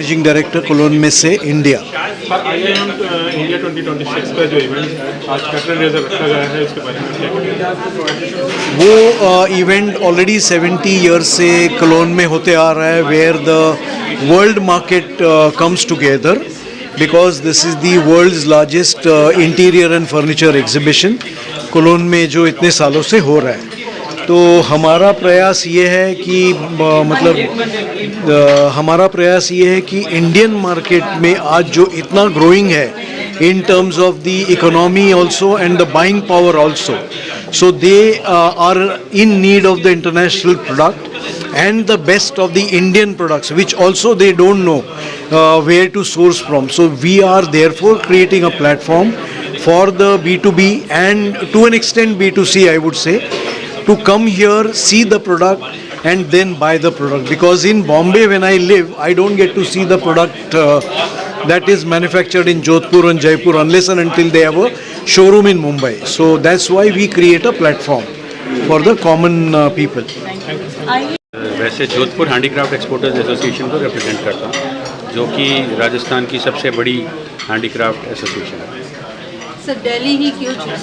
Managing director colon में से India. पर आईएमएम इंडिया 2026 का जो इवेंट आज कैटरन रेजर रखा गया है, उसके बारे में क्या कहेंगे? वो इवेंट ऑलरेडी 70 ईयर्स से कोलोन में होते आ रहा है, where the world market comes together, because this is the world's largest interior and furniture exhibition Cologne में जो इतने सालों से हो रहा है। तो हमारा प्रयास ये है कि हमारा प्रयास ये है कि इंडियन मार्केट में आज जो इतना ग्रोइंग है in terms of the economy also and the buying power also, so they are in need of the international product and the best of the Indian products, which also they don't know where to source from. So we are therefore creating a platform for the B2B and to an extent B2C, I would say, to come here, see the product and then buy the product, because in Bombay when I live I don't get to see the product that is manufactured in Jodhpur and Jaipur unless and until they have a showroom in Mumbai. So that's why we create a platform for the common people. वैसे Jodhpur handicraft exporters association को represent करता हूँ, जो कि राजस्थान की सबसे बड़ी handicraft association है। सर दिल्ली ही क्यों चुना?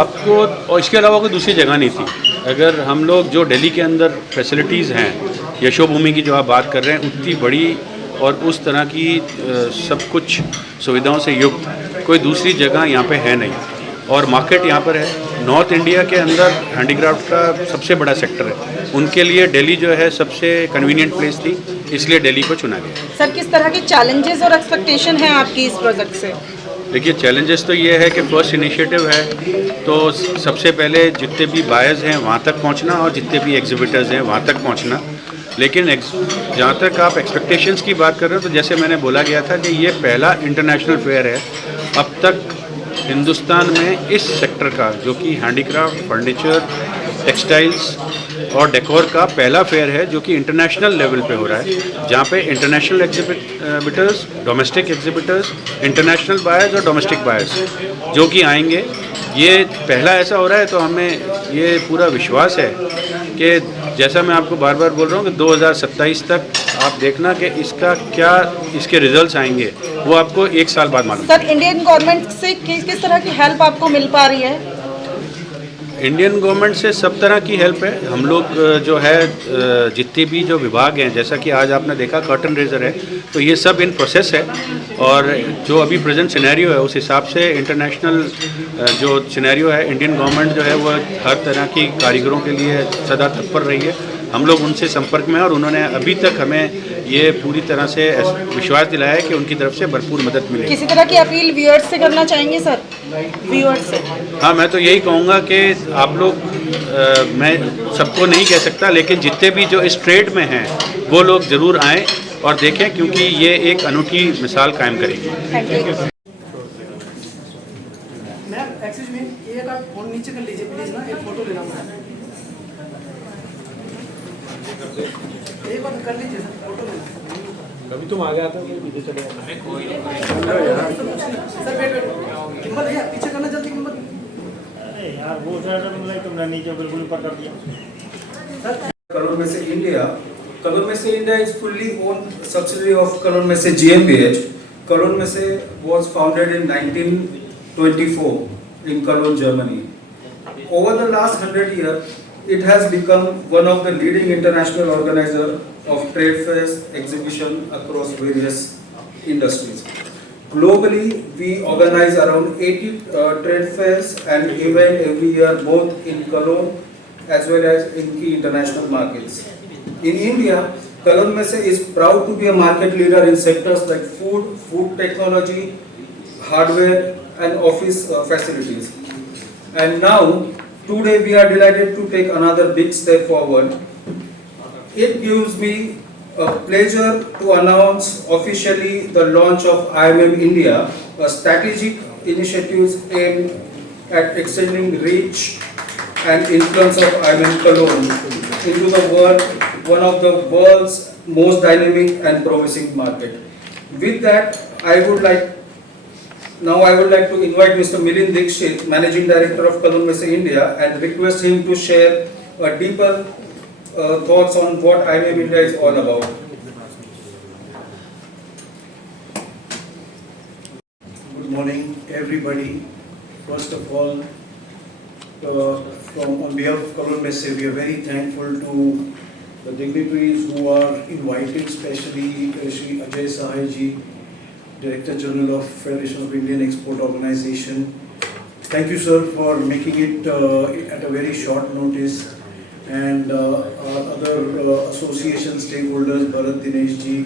आपको और इसके अलावा कोई दूसरी जगह नहीं थी। अगर हम लोग जो दिल्ली के अंदर फैसिलिटीज़ हैं, यशोभूमि की जो आप बात कर रहे हैं, उतनी बड़ी और उस तरह की सब कुछ सुविधाओं से युक्त कोई दूसरी जगह यहाँ पे है नहीं। और मार्केट यहाँ पर है, नॉर्थ इंडिया के अंदर हैंडीक्राफ्ट का सबसे बड़ा सेक्टर है। उनके लिए दिल्ली जो है सबसे कन्वीनियंट प्लेस थी, इसलिए दिल्ली को चुना गया। सर किस तरह के चैलेंजेस और एक्सपेक्टेशन हैं आपकी इस प्रोजेक्ट से? देखिए, चैलेंजेस तो ये है कि फर्स्ट इनिशिएटिव है, तो सबसे पहले जितने भी बायर्स हैं वहाँ तक पहुँचना और जितने भी एग्जिबिटर्स हैं वहाँ तक पहुँचना। लेकिन जहाँ तक आप एक्सपेक्टेशंस की बात कर रहे हो, तो जैसे मैंने बोला गया था कि ये पहला इंटरनेशनल फेयर है अब तक हिंदुस्तान में इस सेक्टर का, जो कि हैंडीक्राफ्ट, फर्नीचर, टेक्सटाइल्स और डेकोर का पहला फेयर है जो कि इंटरनेशनल लेवल पे हो रहा है, जहाँ पे international exhibitors, domestic exhibitors, international buyers और डोमेस्टिक बायर्स जो कि आएंगे। ये पहला ऐसा हो रहा है, तो हमें ये पूरा विश्वास है कि जैसा मैं आपको बार बार बोल रहा हूँ कि 2027 तक आप देखना कि इसका क्या इसके रिजल्ट्स आएंगे, वो आपको 1 साल बाद मालूम। सर इंडियन गवर्नमेंट से किस तरह की हेल्प आपको मिल पा रही है? इंडियन गवर्नमेंट से सब तरह की हेल्प है। हम लोग जो है जितने भी जो विभाग हैं, जैसा कि आज आपने देखा कर्टन रेजर है, तो ये सब इन प्रोसेस है। और जो अभी प्रेजेंट सिनेरियो है उस हिसाब से इंटरनेशनल जो सिनेरियो है, इंडियन गवर्नमेंट जो है वो हर तरह की कारीगरों के लिए सदा तत्पर रही है। हम लोग उनसे संपर्क में हैं और उन्होंने अभी तक हमें ये पूरी तरह से विश्वास दिलाया है कि उनकी तरफ से भरपूर मदद मिलेगी। किसी तरह की अपील व्यूअर्स से करना चाहेंगे सर? व्यूअर्स से हाँ, मैं तो यही कहूँगा कि आप लोग मैं सबको नहीं कह सकता, लेकिन जितने भी जो इस ट्रेड में हैं वो लोग ज़रूर आएँ और देखें, क्योंकि ये एक अनूठी मिसाल कायम करेगी। फोन नीचे कर लीजिए प्लीज ना, एक फोटो लेना है। एक बार कर लीजिए सर, फोटो लेना। कभी तुम आ गया था, पीछे चले गए। सर वेट किम्बल भैया पीछे करना जल्दी, किम्बल। अरे यार वो सर तुमने नीचे बिल्कुल ऊपर कर दिया। कोलोन में से इंडिया, कोलोन में से India is fully own subsidiary of Cologne में से GmbH. कोलोन में से was founded in 1924 in Cologne, Germany. Over the last 100 years, it has become one of the leading international organizers of trade fairs, exhibition across various industries. Globally, we organize around 80 trade fairs and events every year, both in Cologne as well as in key international markets. In India, Cologne Messe is proud to be a market leader in sectors like food, food technology, hardware and office facilities. And now, today we are delighted to take another big step forward. It gives me a pleasure to announce officially the launch of IMM India, a strategic initiative aimed at extending reach and influence of IMM Cologne into the world, one of the world's most dynamic and promising market. With that, I would like to invite Mr. Milind Dixit, Managing Director of Koलोन Messe India, and request him to share a deeper thoughts on what IMM India is all about. morning, everybody. First of all, on behalf of Colon Messe, we are very thankful to the dignitaries who are invited, especially Shri Ajay Sahai ji, Director General of Federation of Indian Export Organization. Thank you, sir, for making it at a very short notice. And our other association stakeholders, Bharat Dinesh ji,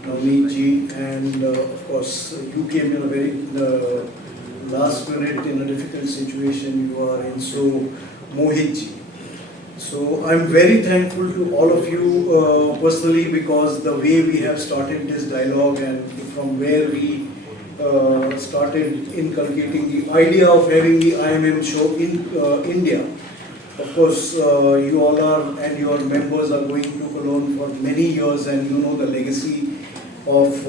Navneet ji, and of course, you came in a very last minute in a difficult situation you are in, so Mohit ji. So I'm very thankful to all of you personally, because the way we have started this dialogue and from where we started inculcating the idea of having the IMM show in India. Of course, you all are and your members are going to Cologne for many years, and you know the legacy of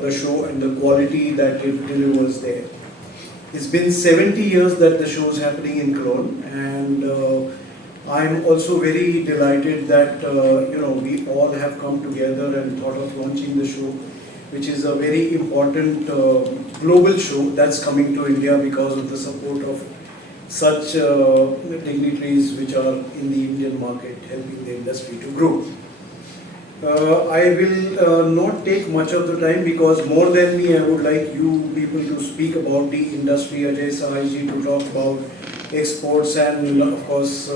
the show and the quality that it delivers there. It's been 70 years that the show is happening in Cologne, and I'm also very delighted that we all have come together and thought of launching the show, which is a very important global show that's coming to India because of the support of such dignitaries which are in the Indian market, helping the industry to grow. I will not take much of the time, because more than me, I would like you people to speak about the industry. Ajay Sahai ji to talk about exports and of course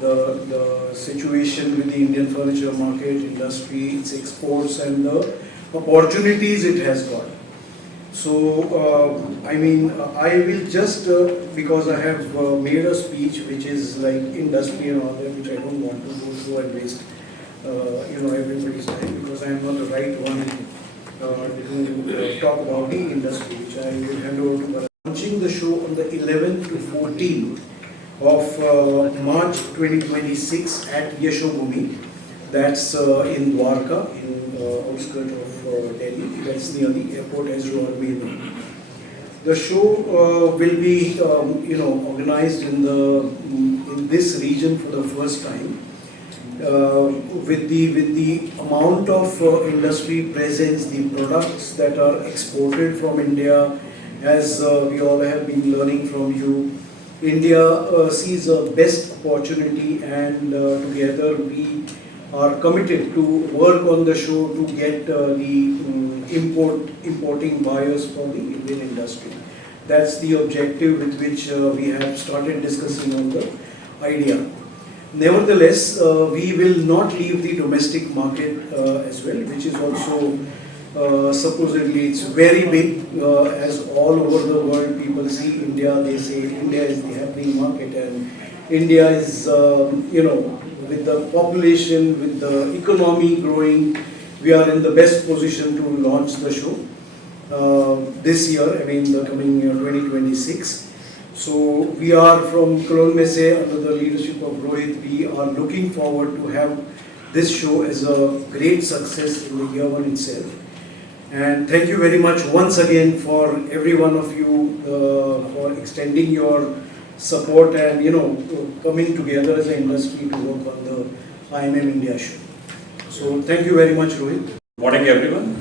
the situation with the Indian furniture market industry, its exports and the opportunities it has got. So I will just because I have made a speech which is like industry and all that, which I don't want to go through and waste everybody's time, because I am not the right one to talk about the industry, which I will hand over to Bharat. Launching the show on the 11th to 14th of March 2026 at Yashobhumi. That's in Dwarka, in outskirts of Delhi. That's near the airport, as you all may know. The show will be, organized in this region for the first time. With the amount of industry presence, the products that are exported from India, as we all have been learning from you, India sees a best opportunity, and together we are committed to work on the show to get the importing buyers for the Indian industry. That's the objective with which we have started discussing on the idea. Nevertheless, we will not leave the domestic market as well, which is also supposedly it's very big, as all over the world people see India, they say India is the happening market, and India is, with the population, with the economy growing, we are in the best position to launch the show this year, the coming year 2026. So we are from Colon Messe, under the leadership of Rohit, we are looking forward to have this show as a great success in the year one itself. And thank you very much once again for every one of you for extending your support and coming together as an industry to work on the IMM India show. So thank you very much, Rohit. Morning everyone.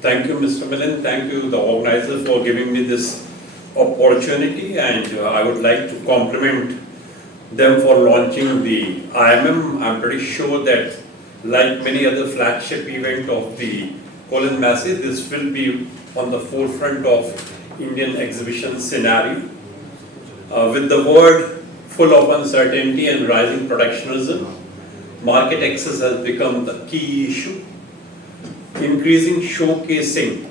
Thank you Mr. Milan, thank you the organizers for giving me this opportunity, and I would like to compliment them for launching the IMM. I'm pretty sure that like many other flagship event of the Colon Messe, this will be on the forefront of Indian exhibition scenario. With the world full of uncertainty and rising protectionism, market access has become the key issue. Increasing showcasing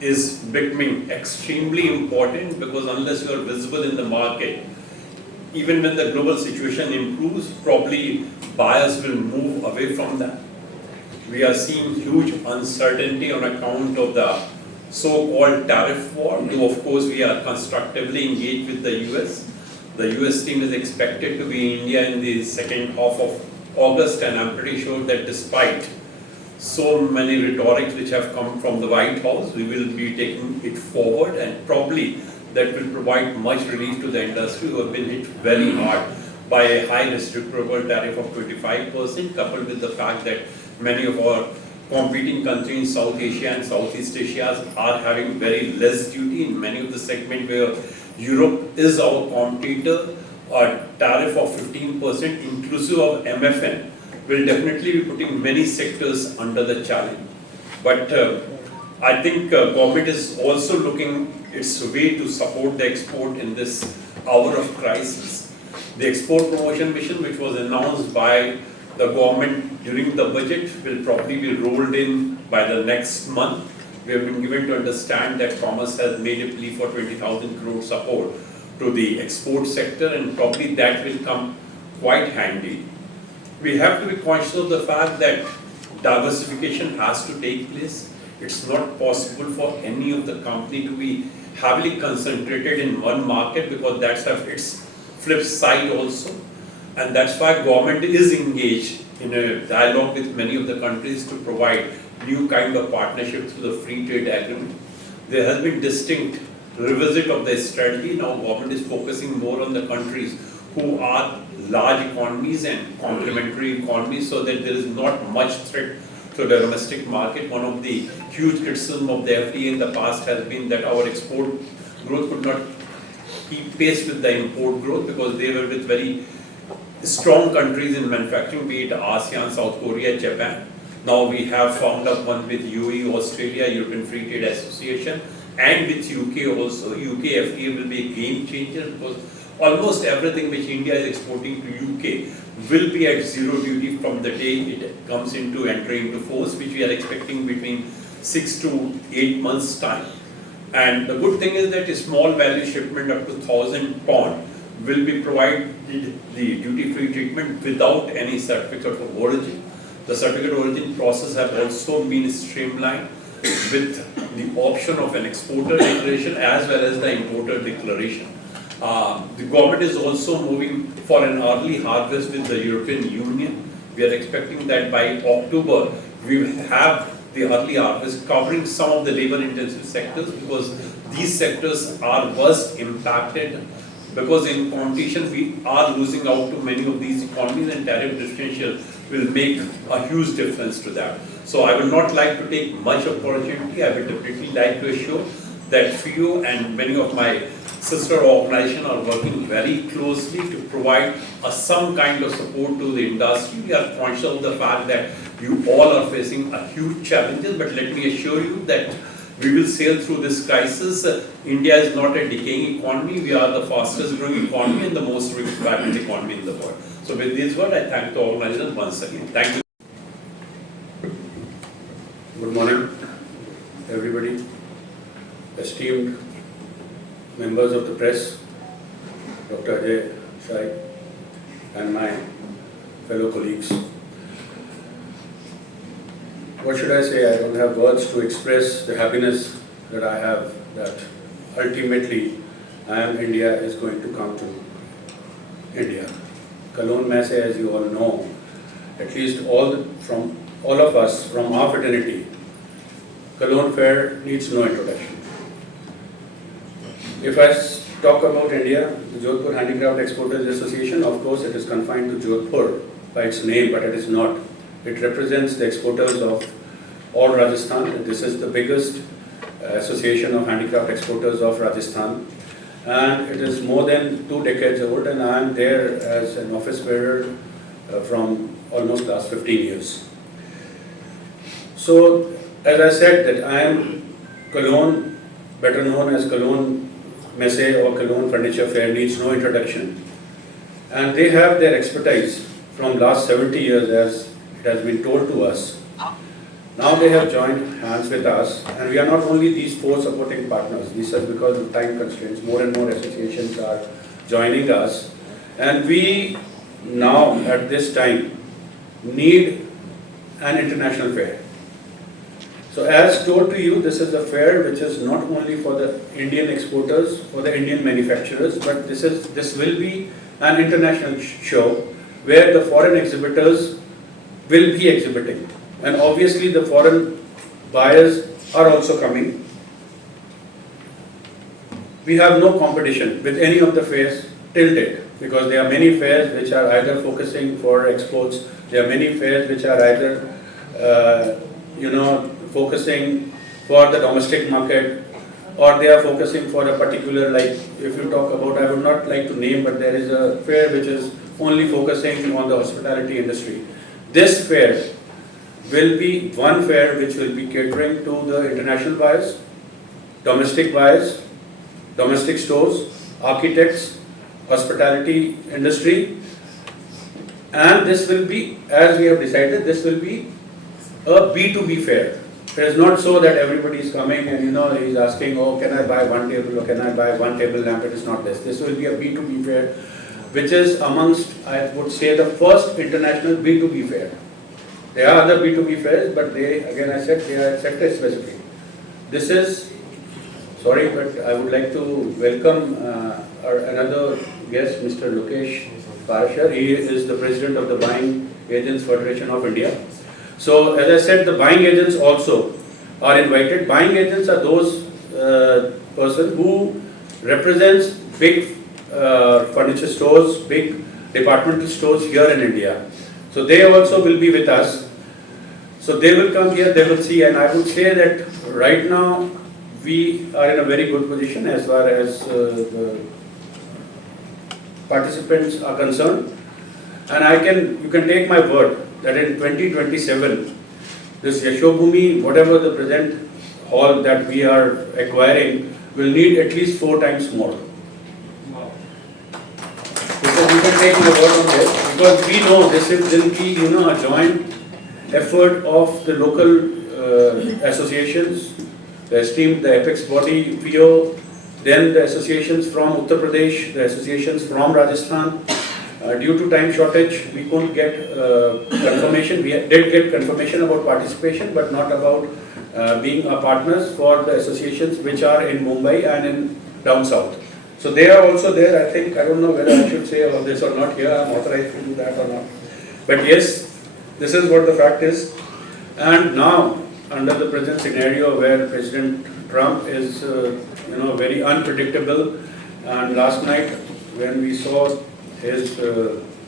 is becoming extremely important, because unless you are visible in the market, even when the global situation improves, probably buyers will move away from that. We are seeing huge uncertainty on account of the so-called tariff war, though of course we are constructively engaged with the US. The US team is expected to be in India in the second half of August, and I'm pretty sure that despite so many rhetorics which have come from the White House, we will be taking it forward, and probably that will provide much relief to the industry who have been hit very hard by a high reciprocal tariff of 25%, coupled with the fact that many of our competing countries in South Asia and Southeast Asia are having very less duty in many of the segments where Europe is our competitor. A tariff of 15% inclusive of MFN will definitely be putting many sectors under the challenge. But I think government is also looking its way to support the export in this hour of crisis. The export promotion mission, which was announced by the government during the budget, will probably be rolled in by the next month. We have been given to understand that Commerce has made a plea for 20,000 crore support to the export sector, and probably that will come quite handy. We have to be conscious of the fact that diversification has to take place. It's not possible for any of the company to be heavily concentrated in one market, because that's its flip side also. And that's why government is engaged in a dialogue with many of the countries to provide new kind of partnership through the free trade agreement. There has been distinct revisit of the strategy. Now government is focusing more on the countries who are large economies and complementary economies, so that there is not much threat to the domestic market. One of the huge criticism of the FTA in the past has been that our export growth could not keep pace with the import growth, because they were with very strong countries in manufacturing, be it ASEAN, South Korea, Japan. Now we have found up one with UAE, Australia, European Free Trade Association, and with UK also. UK FTA will be a game changer, because almost everything which India is exporting to UK will be at zero duty from the day it comes into entering into force, which we are expecting between 6 to 8 months time. And the good thing is that a small value shipment up to 1,000 pound will be provided the duty-free treatment without any certificate of origin. The certificate of origin process has also been streamlined with the option of an exporter declaration as well as the importer declaration. The government is also moving for an early harvest with the European Union. We are expecting that by October we will have the early harvest covering some of the labor-intensive sectors, because these sectors are worst impacted, because in competition we are losing out to many of these economies, and tariff differential will make a huge difference to that. So I will not like to take much opportunity. I will definitely like to assure that FIO and many of my sister organizations are working very closely to provide some kind of support to the industry. We are conscious of the fact that you all are facing a huge challenges, but let me assure you that we will sail through this crisis. India is not a decaying economy. We are the fastest growing economy and the most vibrant economy in the world. So with this word, I thank the organizers once again. Thank you. Good morning, everybody, esteemed members of the press, Dr. Ajay Shai, and my fellow colleagues. What should I say? I don't have words to express the happiness that I have, that ultimately IIM India is going to come to India. Cologne Messe, as you all know, at least all of us from our fraternity, Cologne Fair needs no introduction. If I talk about India, the Jodhpur Handicraft Exporters Association, of course it is confined to Jodhpur by its name, but it is not. It represents the exporters of all Rajasthan. This is the biggest association of handicraft exporters of Rajasthan, and it is more than 2 decades old, and I am there as an office bearer from almost last 15 years. So, as I said, that I am Cologne, better known as Cologne Messe or Cologne Furniture Fair, needs no introduction, and they have their expertise from last 70 years, as it has been told to us. Now they have joined hands with us, and we are not only these 4 supporting partners. This is because of time constraints. More and more associations are joining us, and we now at this time need an international fair. So as told to you, this is a fair which is not only for the Indian exporters, for the Indian manufacturers, but this will be an international show where the foreign exhibitors will be exhibiting, and obviously the foreign buyers are also coming. We have no competition with any of the fairs till date, because there are many fairs which are either focusing for exports, there are many fairs which are either focusing for the domestic market, or they are focusing for a particular, like if you talk about, I would not like to name, but there is a fair which is only focusing on the hospitality industry. This fair will be one fair which will be catering to the international buyers, domestic buyers, domestic stores, architects, hospitality industry, and this will be, as we have decided, this will be a B2B fair. It is not so that everybody is coming and he is asking, oh, can I buy one table or can I buy one table lamp? It is not this. This will be a B2B fair, which is amongst, I would say, the first international B2B fair. There are other B2B fairs, but they, again I said, they are sector specific. This is, sorry, but I would like to welcome another guest, Mr. Lokesh Parashar. He is the president of the Buying Agents Federation of India. So, as I said, the buying agents also are invited. Buying agents are those person who represents big furniture stores, big departmental stores here in India. So they also will be with us. So they will come here, they will see, and I would say that right now we are in a very good position as far as the participants are concerned. And you can take my word that in 2027, this Yashobhumi, whatever the present hall that we are acquiring, will need at least 4 times more. Because you can take my word on this, because we know this will be, a joint effort of the local associations, the esteemed, the apex body PO, then the associations from Uttar Pradesh, the associations from Rajasthan. Due to time shortage, we couldn't get confirmation. We did get confirmation about participation, but not about being our partners for the associations which are in Mumbai and in down south. So they are also there. I think, I don't know whether I should say about this or not here. I'm authorized to do that or not. But yes, this is what the fact is. And now, under the present scenario where President Trump is, very unpredictable, and last night when we saw his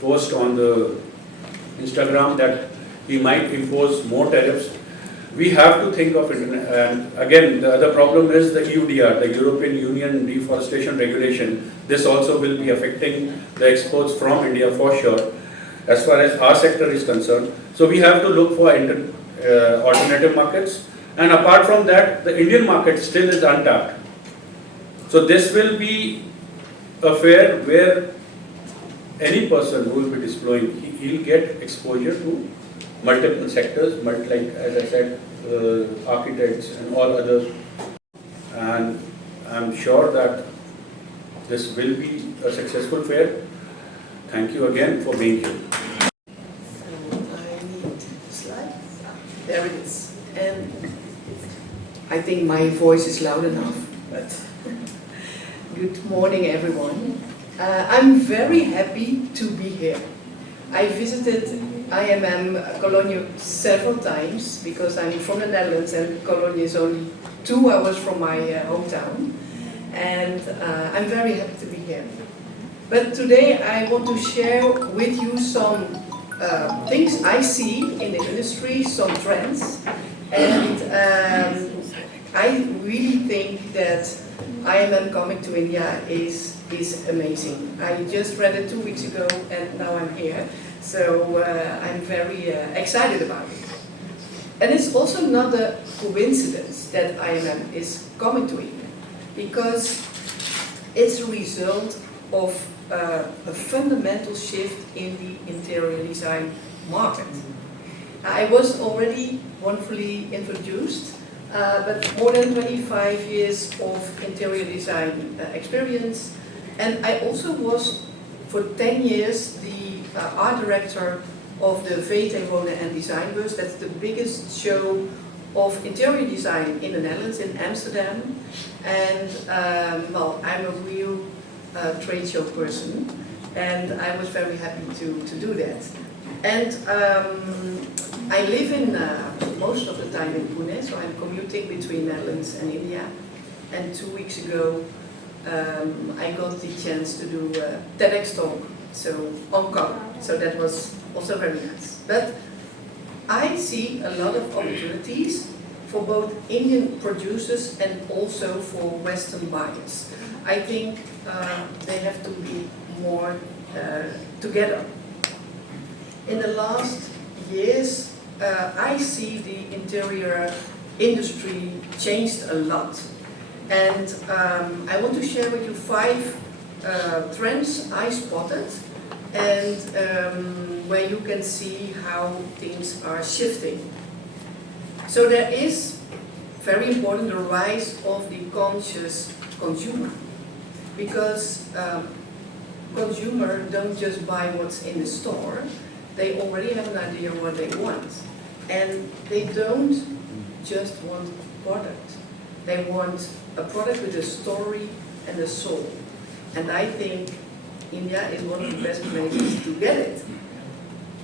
post on the Instagram that he might impose more tariffs, we have to think of it. And again, the other problem is the EUDR, the European Union Deforestation Regulation. This also will be affecting the exports from India for sure, as far as our sector is concerned. So we have to look for alternative markets. And apart from that, the Indian market still is untapped. So this will be a fair where any person who will be displaying, he'll get exposure to multiple sectors, like as I said, architects and all others. And I'm sure that this will be a successful fair. Thank you again for being here. I need slides. There it is. And I think my voice is loud enough, but good morning everyone. I'm very happy to be here. I visited IMM Cologne several times because I'm from the Netherlands and Cologne is only 2 hours from my hometown. And I'm very happy to be here. But today I want to share with you some things I see in the industry, some trends. And I really think that IMM coming to India is amazing. I just read it 2 weeks ago and now I'm here. So I'm very excited about it. And it's also not a coincidence that IMM is coming to India, because it's a result of a fundamental shift in the interior design market. I was already wonderfully introduced, but more than 25 years of interior design experience, and I also was for 10 years the art director of the VT Wonen and Design Bus. That's the biggest show of interior design in the Netherlands, in Amsterdam. And well, I'm a real trade show person, and I was very happy to do that. And I live in most of the time in Pune, so I'm commuting between Netherlands and India. And 2 weeks ago, I got the chance to do a TEDx talk, so on color. So that was also very nice. But I see a lot of opportunities for both Indian producers and also for Western buyers. I think they have to be more together. In the last years, I see the interior industry changed a lot. And I want to share with you 5 trends I spotted, and where you can see how things are shifting. So there is, very important, the rise of the conscious consumer. Because consumers don't just buy what's in the store, they already have an idea what they want. And they don't just want a product. They want a product with a story and a soul. And I think India is one of the best places to get it.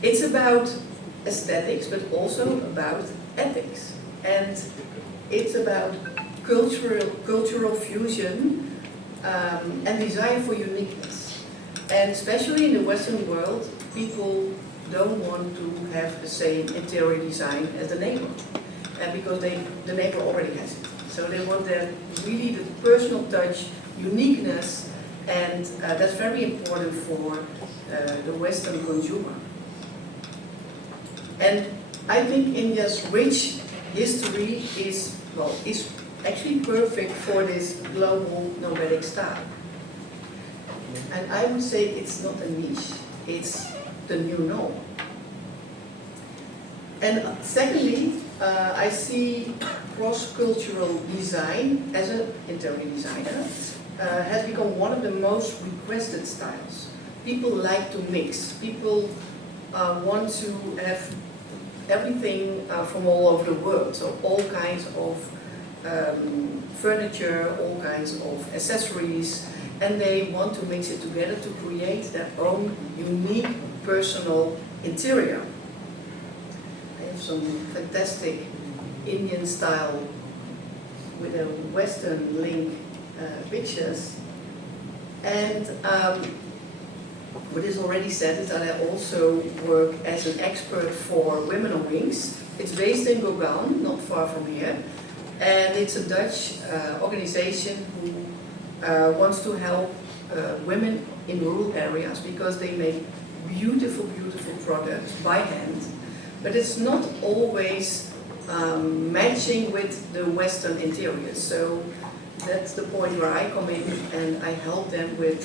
It's about aesthetics, but also about ethics. And it's about cultural fusion and desire for uniqueness. And especially in the Western world, people don't want to have the same interior design as the neighbor. And because the neighbor already has it. So they want really the personal touch, uniqueness, and that's very important for the Western consumer. And I think India's rich history is actually perfect for this global nomadic style. And I would say it's not a niche, it's the new norm. And secondly, I see cross-cultural design as an interior designer has become one of the most requested styles. People like to mix. People want to have everything from all over the world. So all kinds of furniture, all kinds of accessories, and they want to mix it together to create their own unique personal interior. I have some fantastic Indian style with a Western link pictures. And what is already said is that I also work as an expert for Women on Wings. It's based in Gougaon, not far from here. And it's a Dutch organization who wants to help women in rural areas because they make beautiful, beautiful products by hand. But it's not always matching with the Western interiors. So that's the point where I come in and I help them with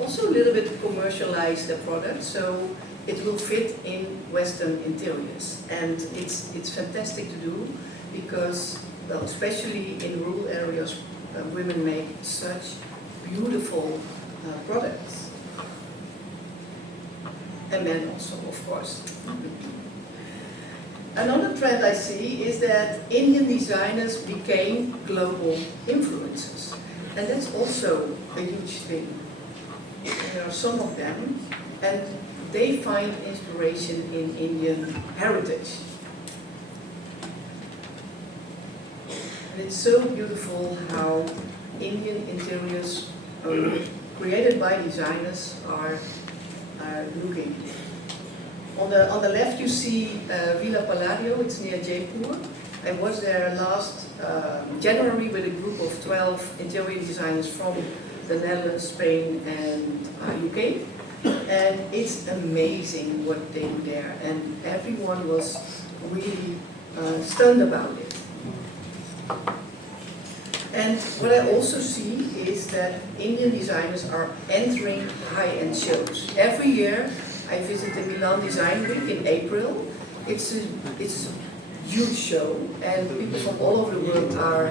also a little bit commercialize the product so it will fit in Western interiors. And it's fantastic to do because, well, especially in rural areas, women make such beautiful products. And men also, of course. Another trend I see is that Indian designers became global influencers. And that's also a huge thing. There are some of them, and they find inspiration in Indian heritage. And it's so beautiful how Indian interiors created by designers are looking. On the left you see Villa Palladio, it's near Jaipur. I was there last January with a group of 12 interior designers from the Netherlands, Spain and UK. And it's amazing what they do there. And everyone was really stunned about it. And what I also see is that Indian designers are entering high-end shows. Every year I visit the Milan Design Week in April. It's a huge show and people from all over the world are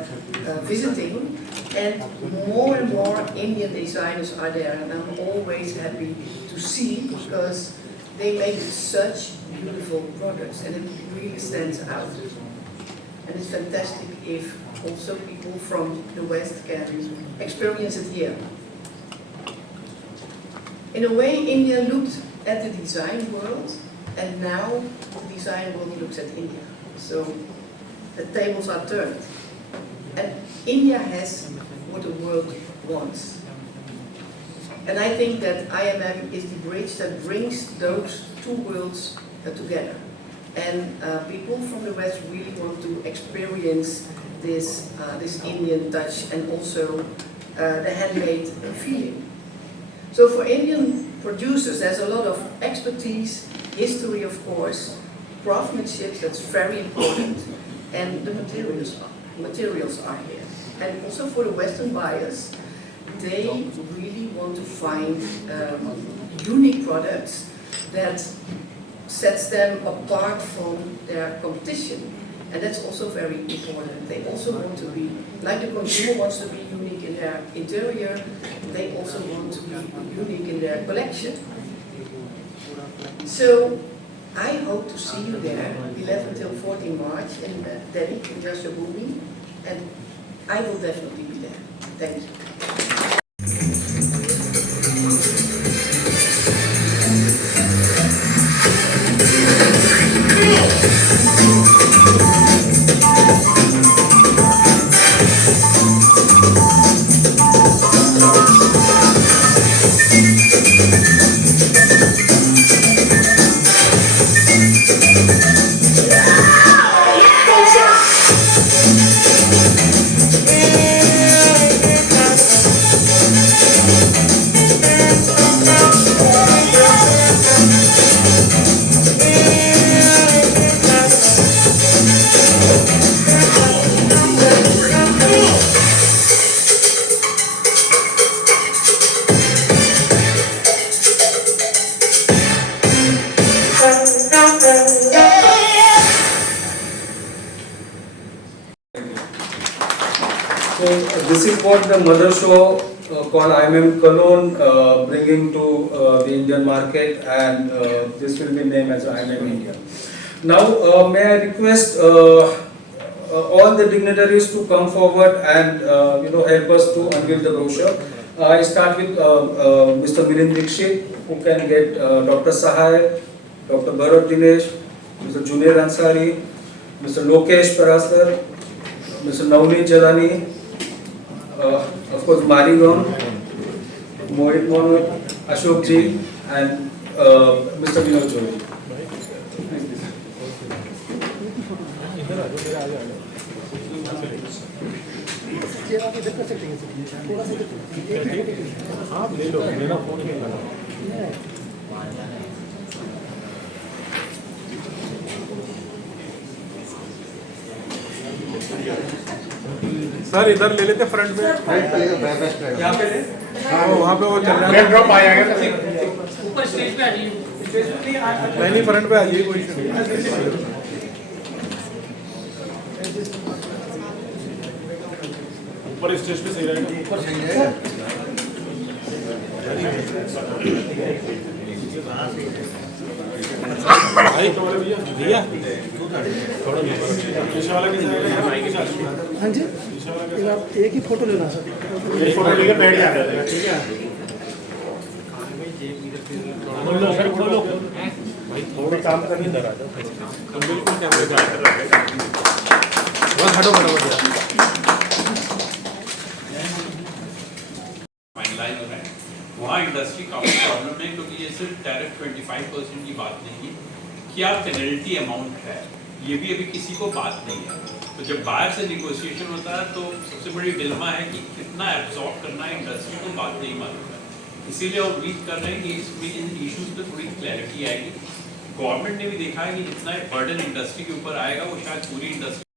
visiting, and more Indian designers are there, and I'm always happy to see because they make such beautiful products and it really stands out. And it's fantastic if also people from the West can experience it here. In a way, India looked at the design world, and now the design world looks at India. So the tables are turned. And India has what the world wants. And I think that IMM is the bridge that brings those two worlds together. And people from the West really want to experience this Indian touch and also the handmade feeling. So for Indian producers, there's a lot of expertise, history of course, craftsmanship, that's very important, and the materials are here. And also for the Western buyers, they really want to find unique products that sets them apart from their competition. And that's also very important. They also want to be, like the consumer wants to be unique in their interior, they also want to be unique in their collection. So I hope to see you there, 11 till 14 March in Delhi, in Yashabumi, and I will definitely be there. Thank you. So this is what the mother show called IMM Cologne bringing to the Indian market, and this will be named as IMM India. Now may I request all the dignitaries to come forward and help us to unveil the brochure. I start with Mr. Milind Dixit, who can get Dr. Sahai, Dr. Bharat Dinesh, Mr. Junaid Ansari, Mr. Lokesh Parasar, Mr. Navneet Jalani, of course Marigam, Mohit Monu, Ashok Ji, and Mr. Vinod Joshi. Sir इधर ले लेते front में, यहाँ पे ले, वहाँ पे वो चल रहा है, ड्रॉप आएगा ऊपर स्टेज पे आ जाइए, नहीं फ्रंट पे आ जाइए, कोई इशू नहीं, ऊपर स्टेज पे सही रहेगा, ऊपर सही रहेगा, भाई कमरे भैया भैया थोड़ा पीछे वाला किस हाँ जी एक ही फोटो लेना सर, एक फोटो लेकर बैठ जाना है, ठीक है खोलो सर खोलो भाई, थोड़ा काम करके इधर आ जाओ, बिल्कुल कैमरे पे आकर रखेगा, बस हटो फटाफट फाइनलाइज हो रहा है, वहाँ इंडस्ट्री काफ़ी प्रॉब्लम है, क्योंकि ये सिर्फ टैरिफ 25% की बात नहीं है, क्या पेनल्टी अमाउंट है ये भी अभी किसी को बात नहीं है। तो जब बाहर से निगोशिएशन होता है तो सबसे बड़ी डिलेमा है कि कितना एब्जॉर्ब करना है इंडस्ट्री को, बात नहीं मालूम है। इसीलिए वो उम्मीद कर रहे हैं कि इसमें इन इश्यूज पे थोड़ी क्लैरिटी आएगी। गवर्नमेंट ने भी देखा है कि जितना बर्डन इंडस्ट्री के ऊपर आएगा वो शायद पूरी इंडस्ट्री